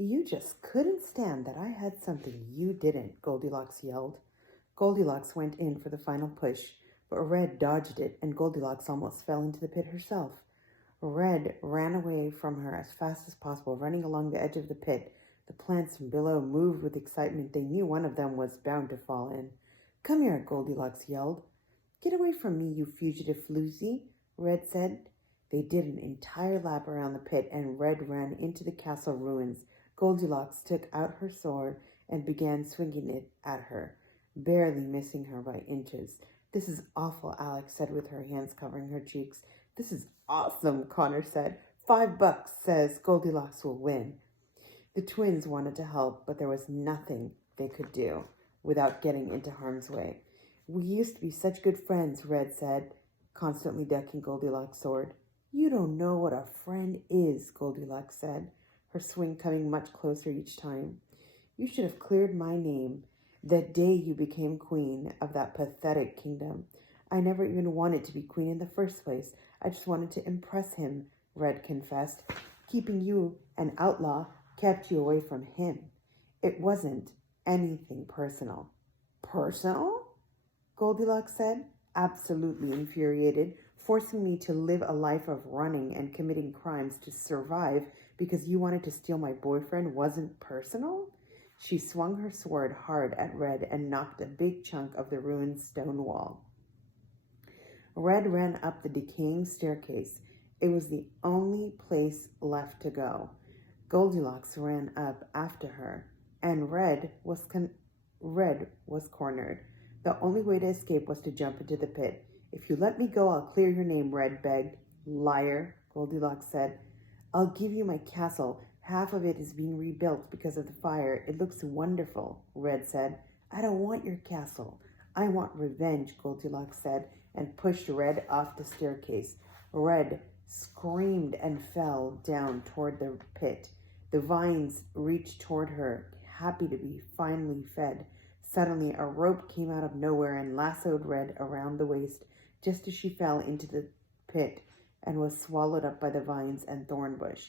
You just couldn't stand that I had something you didn't, Goldilocks yelled. Goldilocks went in for the final push, but Red dodged it, and Goldilocks almost fell into the pit herself. Red ran away from her as fast as possible, running along the edge of the pit. The plants from below moved with excitement. They knew one of them was bound to fall in. Come here, Goldilocks yelled. Get away from me, you fugitive floozy, Red said. They did an entire lap around the pit, and Red ran into the castle ruins. Goldilocks took out her sword and began swinging it at her, barely missing her by inches. This is awful, Alex said with her hands covering her cheeks. This is awesome, Connor said. $5 says Goldilocks will win. The twins wanted to help, but there was nothing they could do without getting into harm's way. We used to be such good friends, Red said, constantly ducking Goldilocks' sword. You don't know what a friend is, Goldilocks said, her swing coming much closer each time. You should have cleared my name that day you became queen of that pathetic kingdom. I never even wanted to be queen in the first place. I just wanted to impress him, Red confessed. Keeping you an outlaw kept you away from him. It wasn't anything personal. Personal? Goldilocks said, absolutely infuriated. Forcing me to live a life of running and committing crimes to survive because you wanted to steal my boyfriend wasn't personal? She swung her sword hard at Red and knocked a big chunk of the ruined stone wall. Red ran up the decaying staircase. It was the only place left to go. Goldilocks ran up after her, and Red was cornered. The only way to escape was to jump into the pit. If you let me go, I'll clear your name, Red begged. Liar, Goldilocks said. I'll give you my castle. Half of it is being rebuilt because of the fire. It looks wonderful, Red said. I don't want your castle. I want revenge, Goldilocks said, and pushed Red off the staircase. Red screamed and fell down toward the pit. The vines reached toward her, happy to be finally fed. Suddenly, a rope came out of nowhere and lassoed Red around the waist just as she fell into the pit and was swallowed up by the vines and thorn bush.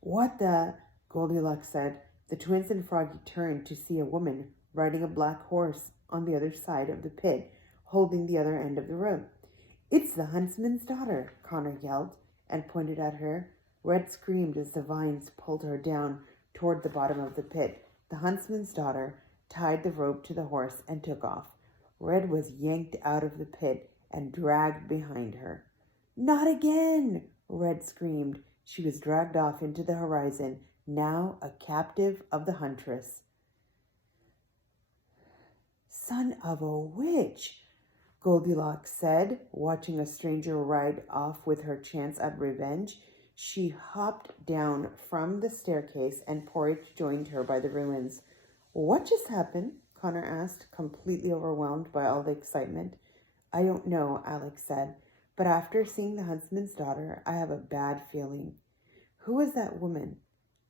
What the? Goldilocks said. The twins and Froggy turned to see a woman riding a black horse on the other side of the pit, holding the other end of the rope. It's the huntsman's daughter, Connor yelled and pointed at her. Red screamed as the vines pulled her down toward the bottom of the pit. The huntsman's daughter tied the rope to the horse and took off. Red was yanked out of the pit and dragged behind her. Not again! Red screamed. She was dragged off into the horizon, now a captive of the huntress. Son of a witch, Goldilocks said, watching a stranger ride off with her chance at revenge. She hopped down from the staircase and Porridge joined her by the ruins. What just happened? Connor asked, completely overwhelmed by all the excitement. I don't know, Alex said, but after seeing the huntsman's daughter, I have a bad feeling. Who is that woman?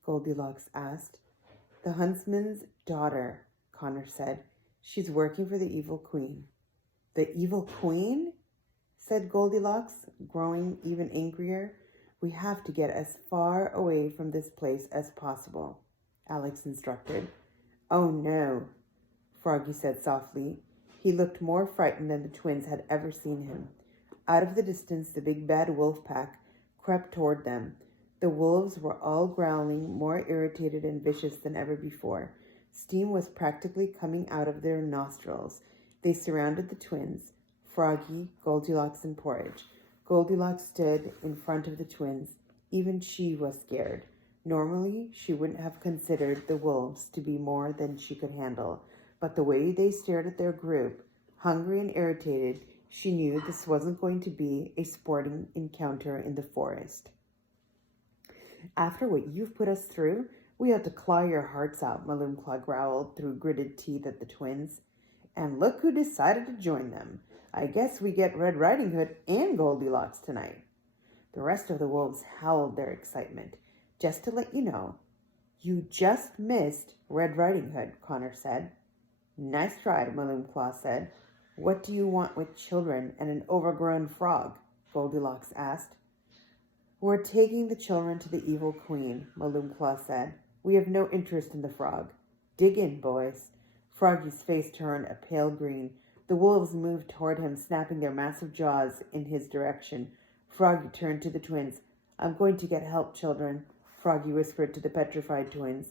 Goldilocks asked. The huntsman's daughter, Connor said. She's working for the evil queen. The evil queen? Said Goldilocks, growing even angrier. We have to get as far away from this place as possible, Alex instructed. Oh no, Froggy said softly. He looked more frightened than the twins had ever seen him. Out of the distance, the big bad wolf pack crept toward them. The wolves were all growling, more irritated and vicious than ever before. Steam was practically coming out of their nostrils. They surrounded the twins, Froggy, Goldilocks, and Porridge. Goldilocks stood in front of the twins. Even she was scared. Normally, she wouldn't have considered the wolves to be more than she could handle, but the way they stared at their group, hungry and irritated, she knew this wasn't going to be a sporting encounter in the forest. After what you've put us through, we ought to claw your hearts out, Maloomclaw growled through gritted teeth at the twins. And look who decided to join them. I guess we get Red Riding Hood and Goldilocks tonight. The rest of the wolves howled their excitement. Just to let you know, you just missed Red Riding Hood, Connor said. Nice try, Maloomclaw said. What do you want with children and an overgrown frog? Goldilocks asked. We're taking the children to the evil queen, Maloomclaw said. We have no interest in the frog. Dig in, boys. Froggy's face turned a pale green. The wolves moved toward him, snapping their massive jaws in his direction. Froggy turned to the twins. I'm going to get help, children, Froggy whispered to the petrified twins.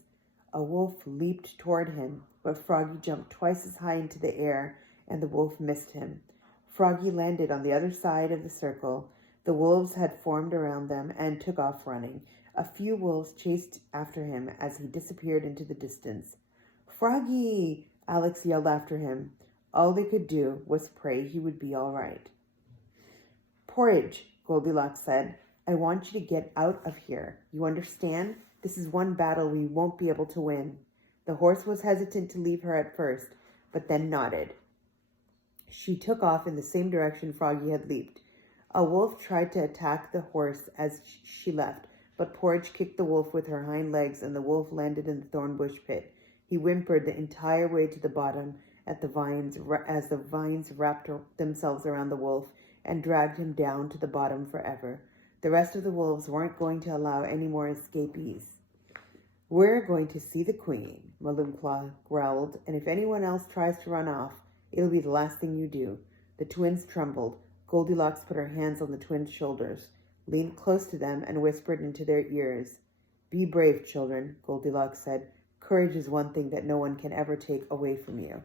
A wolf leaped toward him, but Froggy jumped twice as high into the air, and the wolf missed him. Froggy landed on the other side of the circle. The wolves had formed around them and took off running. A few wolves chased after him as he disappeared into the distance. Froggy! Alex yelled after him. All they could do was pray he would be all right. Porridge, Goldilocks said. I want you to get out of here. You understand? This is one battle we won't be able to win. The horse was hesitant to leave her at first, but then nodded. She took off in the same direction Froggy had leaped. A wolf tried to attack the horse as she left, but Porridge kicked the wolf with her hind legs, and the wolf landed in the thornbush pit. He whimpered the entire way to the bottom as the vines wrapped themselves around the wolf and dragged him down to the bottom forever. The rest of the wolves weren't going to allow any more escapees. We're going to see the queen, Malunclaw growled, and if anyone else tries to run off, it'll be the last thing you do. The twins trembled. Goldilocks put her hands on the twins' shoulders, leaned close to them, and whispered into their ears. Be brave, children, Goldilocks said. Courage is one thing that no one can ever take away from you.